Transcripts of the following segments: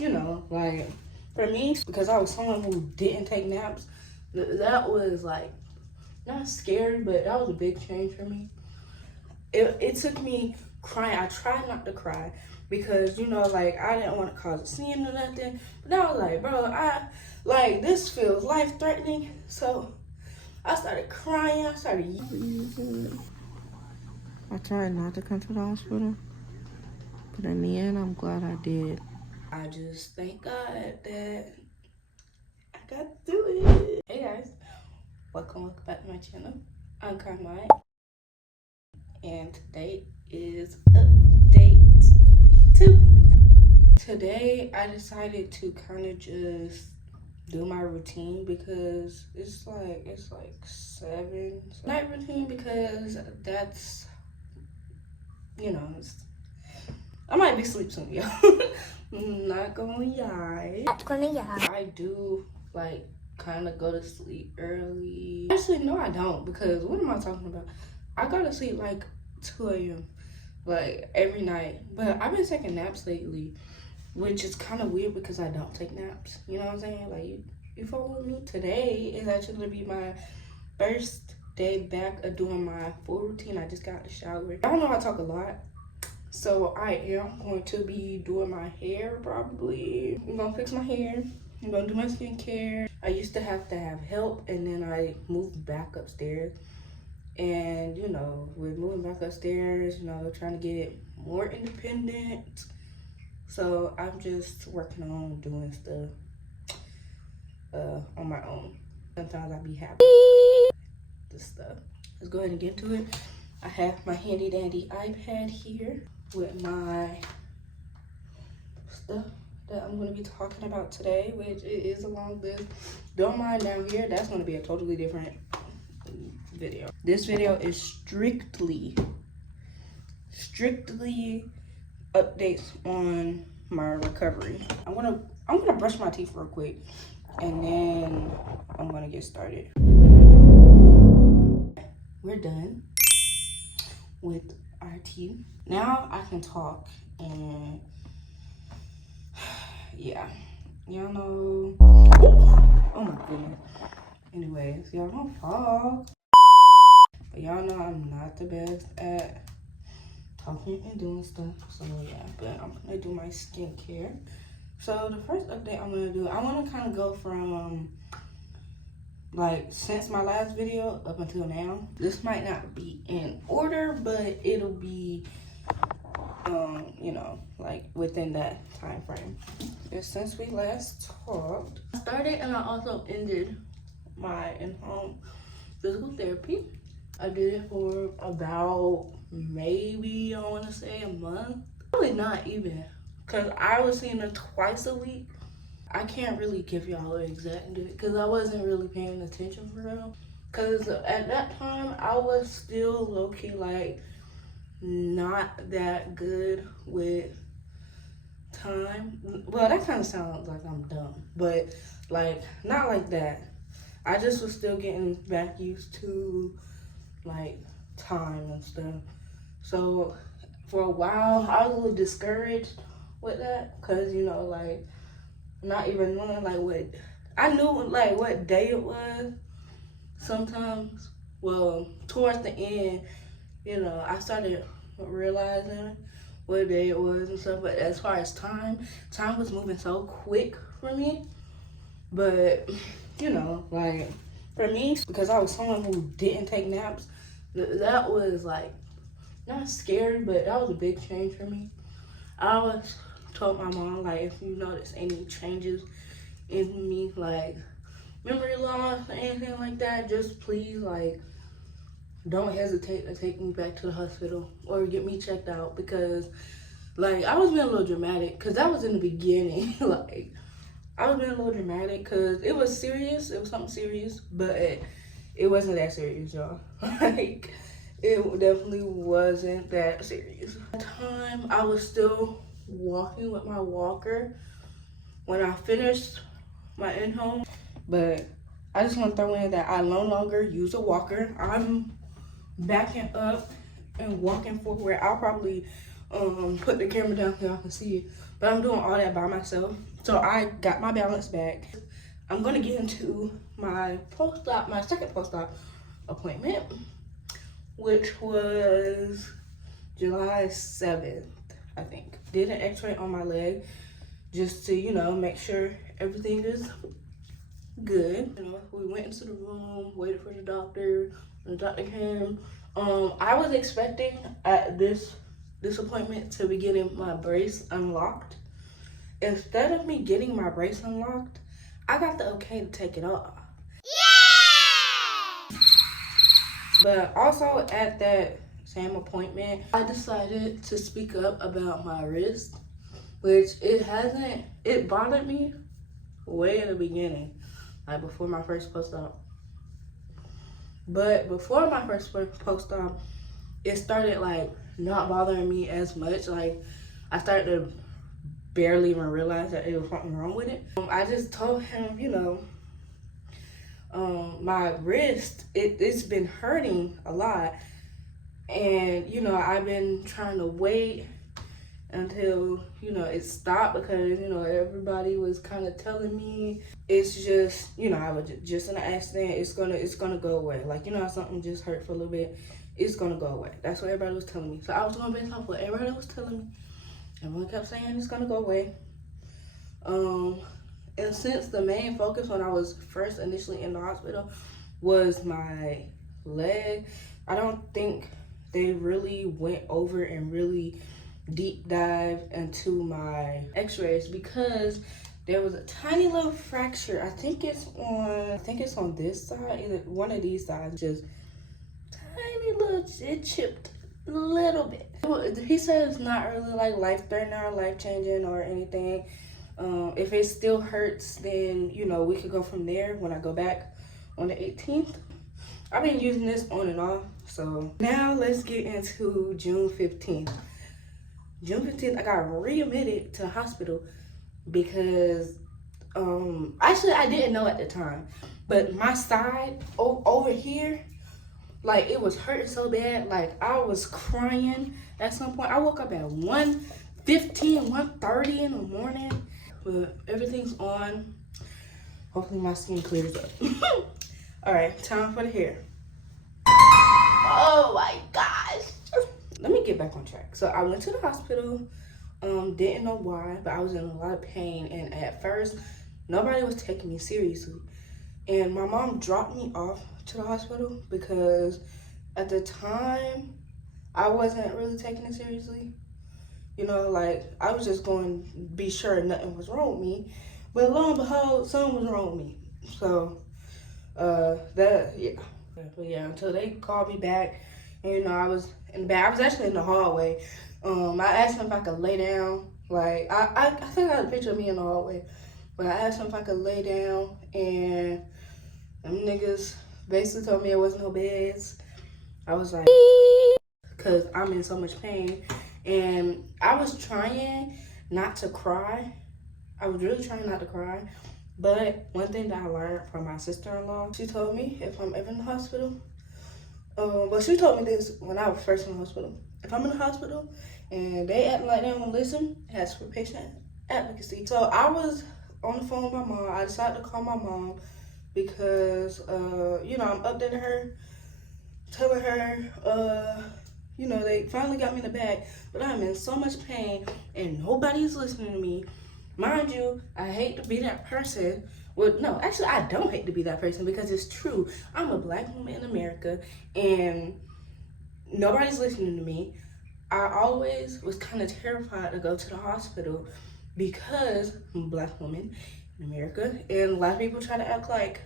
you know, like for me, because I was someone who didn't take naps, that was like not scary, but that was a big change for me. It took me crying. I tried not to cry because, you know, like I didn't want to cause a scene or nothing. But I was like, bro, this feels life threatening. So I started crying. I started using. I tried not to come to the hospital, but in the end, I'm glad I did. I just thank God that I got to do it. Hey guys, welcome back to my channel. I'm Carmine, and today is update 2. Today I decided to kind of just do my routine because it's like 7 night routine, because that's, you know, I might be asleep soon, y'all. Not gonna lie. I do like kind of go to sleep early. Actually, no, I don't, because what am I talking about? I go to sleep like 2 a.m. like every night, but I've been taking naps lately, which is kind of weird because I don't take naps. You know what I'm saying? Like you follow me. Today is actually gonna be my first day back of doing my full routine. I just got out the shower. I don't know, I talk a lot. So I am going to be doing my hair probably. I'm gonna fix my hair. I'm gonna do my skincare. I used to have help, and then I moved back upstairs. And, you know, with moving back upstairs, you know, trying to get more independent. So I'm just working on doing stuff on my own. Sometimes I be happy with this stuff. Let's go ahead and get to it. I have my handy dandy iPad here with my stuff that I'm going to be talking about today, which it is a long list. Don't mind down here, that's going to be a totally different video. This video is strictly updates on my recovery. I'm gonna brush my teeth real quick, and then I'm gonna get started. We're done with our teeth. Now I can talk, and yeah, y'all know. Oh my goodness. Anyways, y'all don't fall. But y'all know I'm not the best at talking and doing stuff. So yeah, but I'm gonna do my skincare. So the first update I'm gonna do, I wanna kind of go from like since my last video up until now. This might not be in order, but it'll be you know, like within that time frame. Just since we last talked, I started and I also ended my in-home physical therapy. I did it for about maybe, I want to say, a month. Probably not even, because I was seeing her twice a week. I can't really give y'all an exact date because I wasn't really paying attention for real. Because at that time, I was still low-key like not that good with time. Well, that kind of sounds like I'm dumb, but like not like that. I just was still getting back used to like time and stuff. So for a while I was a little discouraged with that, because, you know, like not even knowing like what I knew, like what day it was sometimes. Well, towards the end, you know, I started realizing what day it was and stuff. But as far as time was moving so quick for me. But, you know, like for me, because I was someone who didn't take naps, that was like not scary, but that was a big change for me. I always told my mom, like, if you notice any changes in me, like memory loss or anything like that, just please, like, don't hesitate to take me back to the hospital or get me checked out, because like I was being a little dramatic, because that was in the beginning. Like I was being a little dramatic because it was serious. It was something serious, but it wasn't that serious, y'all. Like it definitely wasn't that serious. At the time, I was still walking with my walker when I finished my in-home, but I just want to throw in that I no longer use a walker. I'm backing up and walking forward. I'll probably put the camera down so y'all can see it. but I'm doing all that by myself. So I got my balance back. I'm gonna get into my post-op, my second post-op appointment, which was July 7th, I think. Did an x-ray on my leg just to, you know, make sure everything is good. You know, we went into the room, waited for the doctor. When the doctor came, I was expecting at this appointment to be getting my brace unlocked. Instead of me getting my brace unlocked, I got the okay to take it off. Yeah! But also at that same appointment, I decided to speak up about my wrist, which it bothered me way in the beginning, like before my first post-op. But before my first post-op, it started like not bothering me as much. Like I started to barely even realize that there was something wrong with it. I just told him, you know, my wrist, it's been hurting a lot. And, you know, I've been trying to wait until, you know, it stopped because, you know, everybody was kind of telling me it's just, you know, I was just in an accident. It's gonna go away. Like, you know, how something just hurt for a little bit, it's gonna go away. That's what everybody was telling me. So I was going based off what everybody was telling me. Everyone kept saying it's gonna go away. And since the main focus when I was first initially in the hospital was my leg, I don't think they really went over and really deep dive into my x-rays because there was a tiny little fracture. I think it's on this side, either one of these sides, just tiny little, it chipped a little bit. He said it's not really like life-threatening or life-changing or anything. If it still hurts, then, you know, we could go from there when I go back on the 18th. I've been using this on and off. So now let's get into June 15th. June 15th, I got readmitted to the hospital because, actually I didn't know at the time, but my side over here, like it was hurting so bad, like I was crying at some point. I woke up at 1:15, 1:30 in the morning, but everything's on. Hopefully my skin clears up. All right, time for the hair. Oh my gosh. Let me get back on track. So I went to the hospital, didn't know why, but I was in a lot of pain. And at first, nobody was taking me seriously. And my mom dropped me off to the hospital because at the time, I wasn't really taking it seriously. You know, like I was just going to be sure nothing was wrong with me. But lo and behold, something was wrong with me. So, until they called me back, and, you know, I was in the back. I was actually in the hallway. I asked him if I could lay down. Like, I think I had a picture of me in the hallway. But I asked him if I could lay down, and them niggas basically told me there wasn't no beds. I was like, because I'm in so much pain. And I was trying not to cry. I was really trying not to cry. But one thing that I learned from my sister-in-law, she told me if I'm ever in the hospital, well, she told me this when I was first in the hospital. If I'm in the hospital and they act like they don't listen, ask for patient advocacy. So I was on the phone with my mom. I decided to call my mom because, you know, I'm updating her, telling her, you know, they finally got me in the bag, but I'm in so much pain and nobody's listening to me. Mind you, I hate to be that person. Well, no, actually, I don't hate to be that person because it's true. I'm a black woman in America and nobody's listening to me. I always was kind of terrified to go to the hospital because I'm a black woman in America and a lot of people try to act like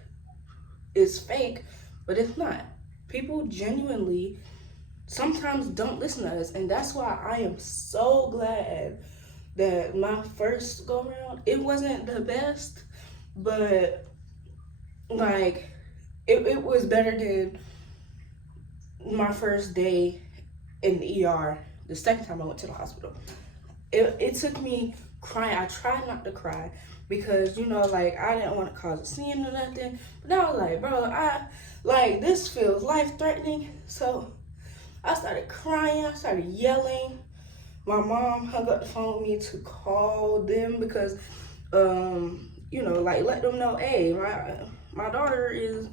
it's fake, but it's not. People genuinely sometimes don't listen to us, and that's why I am so glad that my first go around, it wasn't the best, but like it was better than my first day in the ER the second time I went to the hospital. It took me crying. I tried not to cry because, you know, like I didn't want to cause a scene or nothing, but now I was like, bro, this feels life-threatening. So I started crying, I started yelling. my mom hung up the phone with me to call them because, you know, like let them know, hey, my daughter is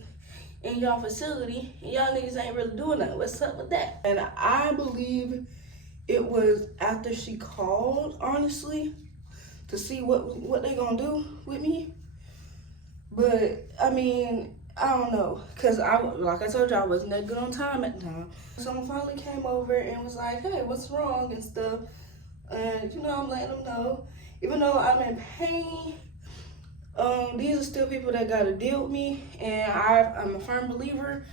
in y'all facility and y'all niggas ain't really doing nothing. What's up with that? And I believe it was after she called, honestly, to see what they gonna do with me. But I mean, I don't know, cause like I told you, I wasn't that good on time at the time. Someone finally came over and was like, "Hey, what's wrong?" and stuff. And you know, I'm letting them know, even though I'm in pain. These are still people that gotta deal with me, and I'm a firm believer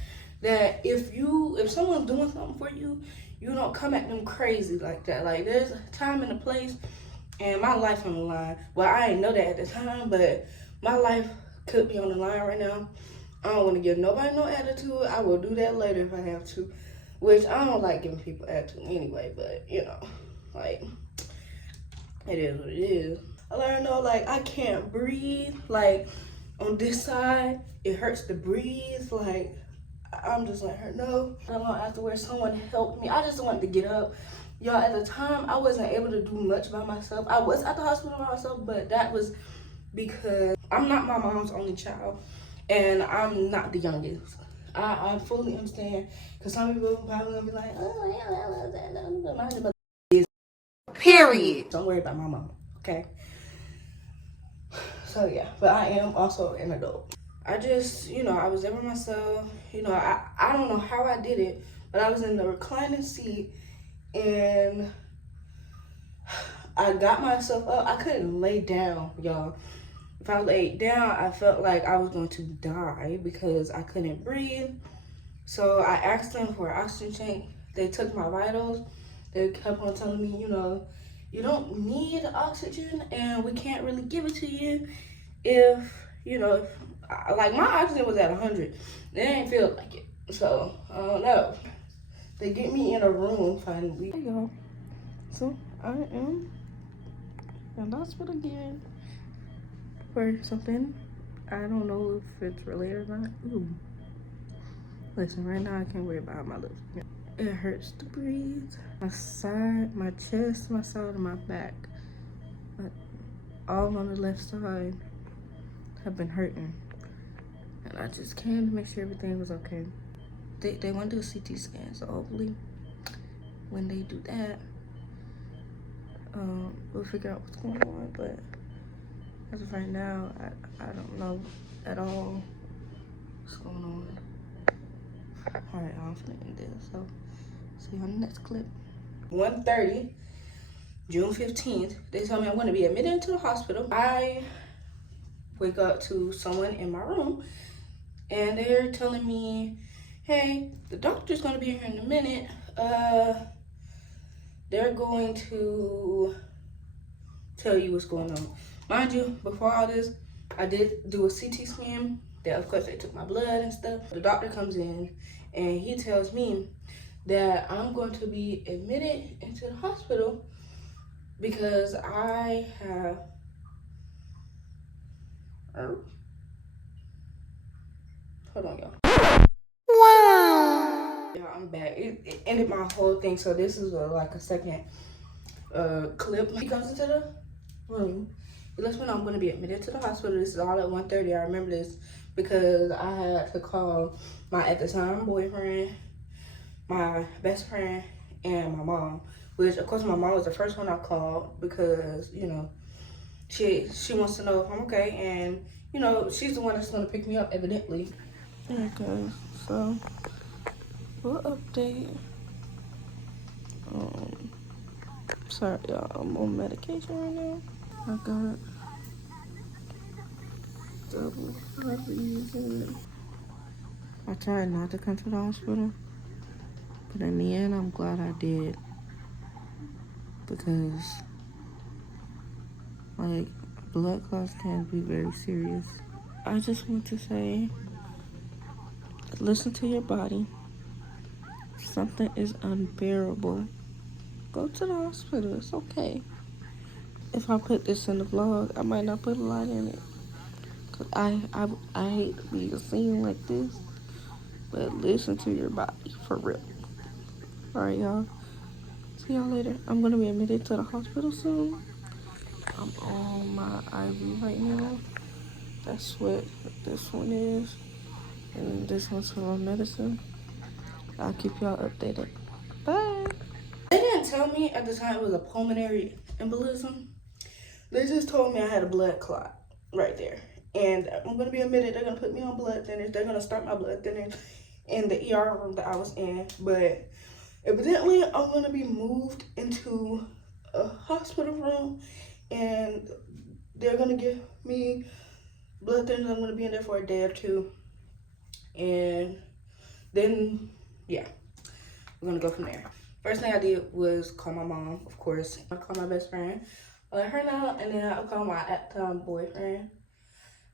that if someone's doing something for you, you don't come at them crazy like that. Like there's a time and a place, and my life on the line. Well, I didn't know that at the time, but my life could be on the line right now. I don't want to give nobody no attitude. I will do that later if I have to, which I don't like giving people attitude anyway. But you know, like it is what it is. I learned though, like I can't breathe. Like on this side, it hurts to breathe. Like I'm just like, her no. I don't know, afterwards someone helped me. I just wanted to get up. Y'all, at the time, I wasn't able to do much by myself. I was at the hospital by myself, but that was because I'm not my mom's only child, and I'm not the youngest. I fully understand, because some people probably gonna be like, oh, period. Don't worry about my mom, okay? So yeah, but I am also an adult. I just, you know, I was there by myself. You know, I don't know how I did it, but I was in the reclining seat and I got myself up. I couldn't lay down, y'all. If I laid down, I felt like I was going to die because I couldn't breathe. So I asked them for an oxygen tank. They took my vitals. They kept on telling me, you know, you don't need oxygen and we can't really give it to you if, you know, like my oxygen was at 100. They didn't feel like it. So, I don't know. They get me in a room finally. Hey y'all. So, I am in the hospital again for something. I don't know if it's related or not. Ooh. Listen, right now I can't worry about my lips. It hurts to breathe. My side, my chest, my side, and my back. All on the left side have been hurting. And I just came to make sure everything was okay. They want to do a CT scan, so hopefully when they do that, we'll figure out what's going on. But as of right now, I don't know at all what's going on. All right, I'm gonna end this. So see you on the next clip. 1:30, June 15th. They tell me I'm gonna be admitted into the hospital. I wake up to someone in my room, and they're telling me, hey, the doctor's gonna be here in a minute. They're going to tell you what's going on. Mind you, before all this, I did do a CT scan. That of course they took my blood and stuff. The doctor comes in and he tells me that I'm going to be admitted into the hospital because I have hold on, y'all. Wow. Yeah, I'm back. It ended my whole thing, so this is like a second clip. He comes into the room. He lets me know I'm going to be admitted to the hospital. This is all at 1:30. I remember this because I had to call my, at the time, boyfriend, my best friend, and my mom. Which, of course, my mom was the first one I called because, you know, she wants to know if I'm okay. And, you know, she's the one that's going to pick me up, evidently. Okay, so, we'll update. Sorry, y'all, I'm on medication right now. I got double IVs in. I tried not to come to the hospital, but in the end, I'm glad I did. Because, like, blood clots can be very serious. I just want to say, listen to your body. If something is unbearable, go to the hospital. It's okay. If I put this in the vlog, I might not put a lot in it. Cause I hate to be seen like this. But listen to your body, for real. Alright, y'all. See y'all later. I'm gonna be admitted to the hospital soon. I'm on my IV right now. That's what this one is. And this one's for my medicine. I'll keep y'all updated. Bye. They didn't tell me at the time it was a pulmonary embolism. They just told me I had a blood clot right there. And I'm gonna be admitted. They're gonna put me on blood thinners. They're gonna start my blood thinners in the ER room that I was in. But evidently, I'm gonna be moved into a hospital room, and they're gonna give me blood thinners. I'm gonna be in there for a day or two, and then yeah, we're gonna go from there. First thing I did was call my mom, of course. I called my best friend. I let her know, and then I called my at-the-time boyfriend.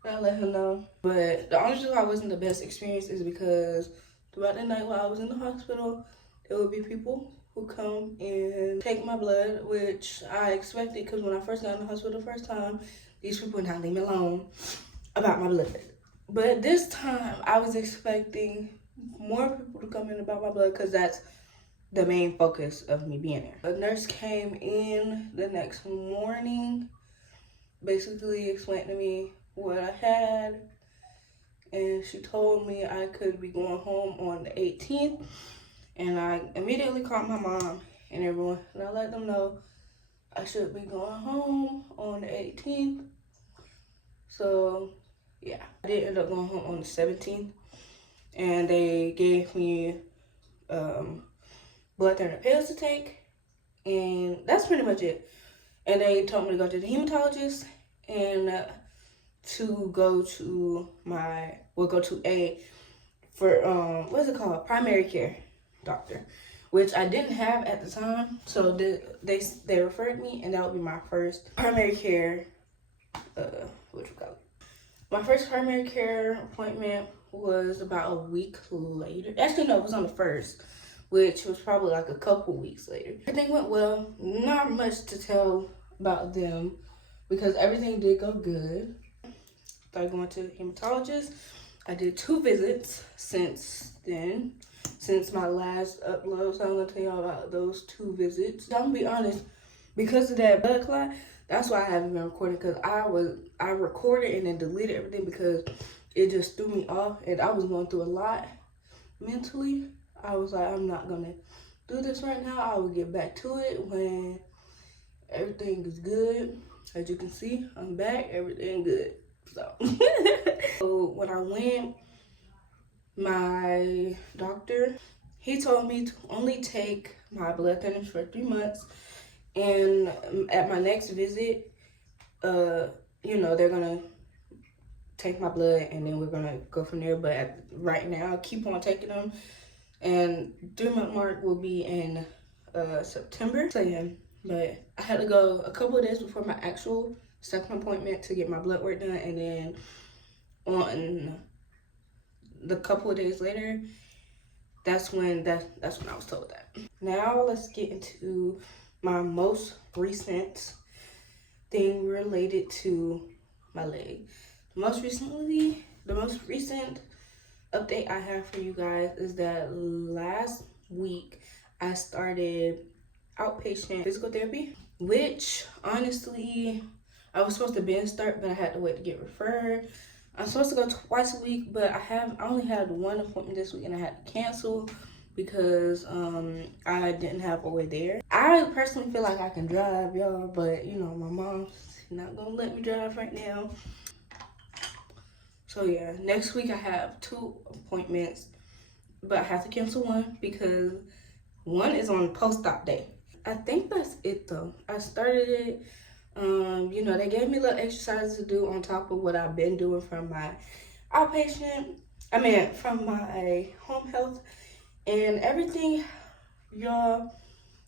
And I let him know. But the only reason why it wasn't the best experience is because throughout the night while I was in the hospital, there would be people who come and take my blood, which I expected because when I first got in the hospital the first time, these people would not leave me alone about my blood. But this time, I was expecting more people to come in about my blood because that's the main focus of me being there. A nurse came in the next morning, basically explained to me what I had, and she told me I could be going home on the 18th, and I immediately called my mom and everyone, and I let them know I should be going home on the 18th. So yeah, I did end up going home on the 17th, and they gave me blood thinner pills to take, and that's pretty much it. And they told me to go to the hematologist and to go to what's it called, primary care doctor, which I didn't have at the time. So they referred me, and that would be my first primary care. My first primary care appointment was about a week later. Actually, no, it was on the 1st, which was probably like a couple weeks later. Everything went well. Not much to tell about them because everything did go good. Started going to the hematologist. I did 2 visits since then, since my last upload. So I'm gonna tell y'all about those 2 visits. So I'm gonna be honest, because of that blood clot, that's why I haven't been recording, because I recorded and then deleted everything because it just threw me off, and I was going through a lot mentally. I was like, I'm not gonna do this right now. I will get back to it when everything is good. As you can see, I'm back, everything good. So when I went, my doctor, he told me to only take my blood thinners for 3 months, and at my next visit, they're gonna take my blood and then we're gonna go from there. But right now, keep on taking them, and 3-month mark will be in September. So yeah, but I had to go a couple of days before my actual second appointment to get my blood work done, and then on the couple of days later, that's when I was told that. Now let's get into my most recent thing related to my leg. The most recent update I have for you guys is that last week I started outpatient physical therapy, which honestly I was supposed to start, but I had to wait to get referred. I'm supposed to go twice a week, but I only had 1 appointment this week, and I had to cancel because I didn't have a way there. I personally feel like I can drive, y'all, but my mom's not gonna let me drive right now. So yeah, next week I have 2 appointments, but I have to cancel 1 because 1 is on post-op day. I think that's it though. I started it. They gave me little exercises to do on top of what I've been doing from my from my home health, and everything, y'all,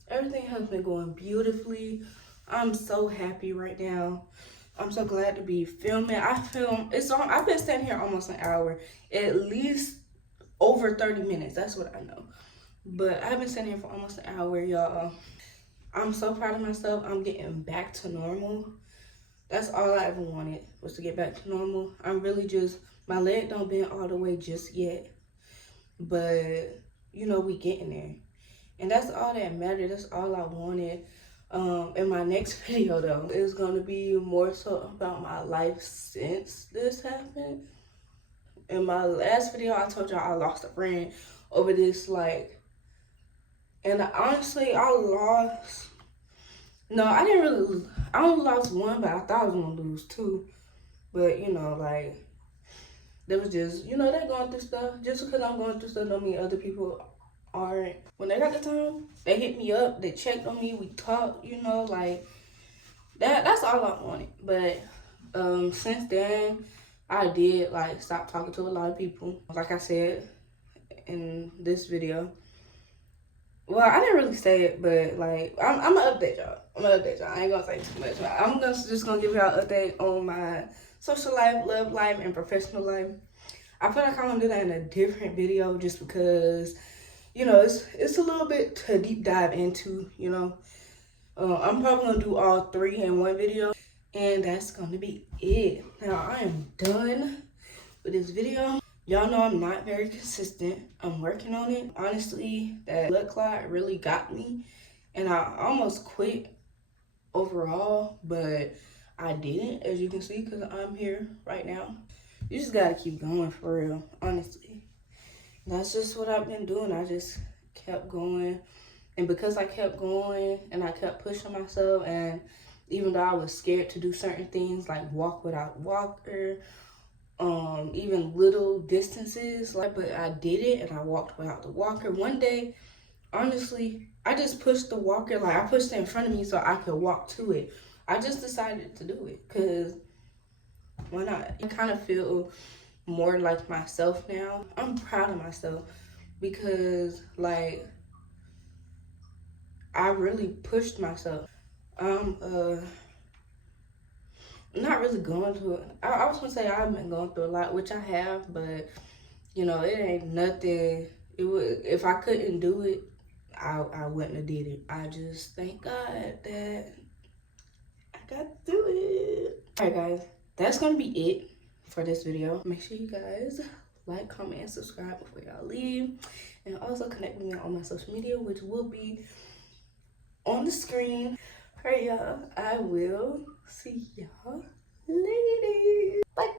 everything has been going beautifully. I'm so happy right now. I'm so glad to be filming. I've been standing here almost an hour, at least over 30 minutes. That's what I know. But I've been standing here for almost an hour, y'all. I'm so proud of myself. I'm getting back to normal. That's all I ever wanted, was to get back to normal. I'm really my leg don't bend all the way just yet. But, we getting there. And that's all that mattered. That's all I wanted. In my next video though, it's gonna be more so about my life since this happened. In my last video, I told y'all I lost a friend over this, like, and honestly, I lost. No, I didn't really. I only lost one, but I thought I was gonna lose two. But you know, like, they was just, you know, they're going through stuff. Just because I'm going through stuff don't mean other people aren't. When they got the time, they hit me up, they checked on me, we talked, you know, like that's all I wanted. But since then I did like stop talking to a lot of people. Like I said in this video. Well, I didn't really say it, but like I'm gonna update y'all. I ain't gonna say too much. I'm just gonna give y'all an update on my social life, love life, and professional life. I feel like I'm gonna do that in a different video just because, you know, it's a little bit to deep dive into, you know. I'm probably gonna do all three in one video, and that's gonna be it. Now I am done with this video. Y'all know I'm not very consistent. I'm working on it. Honestly, that blood clot really got me, and I almost quit overall, but I didn't, as you can see, because I'm here right now. You just gotta keep going for real, honestly. That's just what I've been doing. I just kept going. And because I kept going and I kept pushing myself, and even though I was scared to do certain things like walk without walker, even little distances, like, but I did it and I walked without the walker. One day, honestly, I just pushed the walker, like I pushed it in front of me so I could walk to it. I just decided to do it because why not? I kind of feel more like myself now. I'm proud of myself because like I really pushed myself. Not really going through it. I was gonna say I've been going through a lot, which I have, but you know, it ain't nothing. It would, if I couldn't do it, I wouldn't have did it. I just thank God that I got to do it. Alright guys, that's gonna be it for this video. Make sure you guys like, comment, and subscribe before y'all leave. And also connect with me on my social media, which will be on the screen. Alright y'all, I will see y'all later. Bye.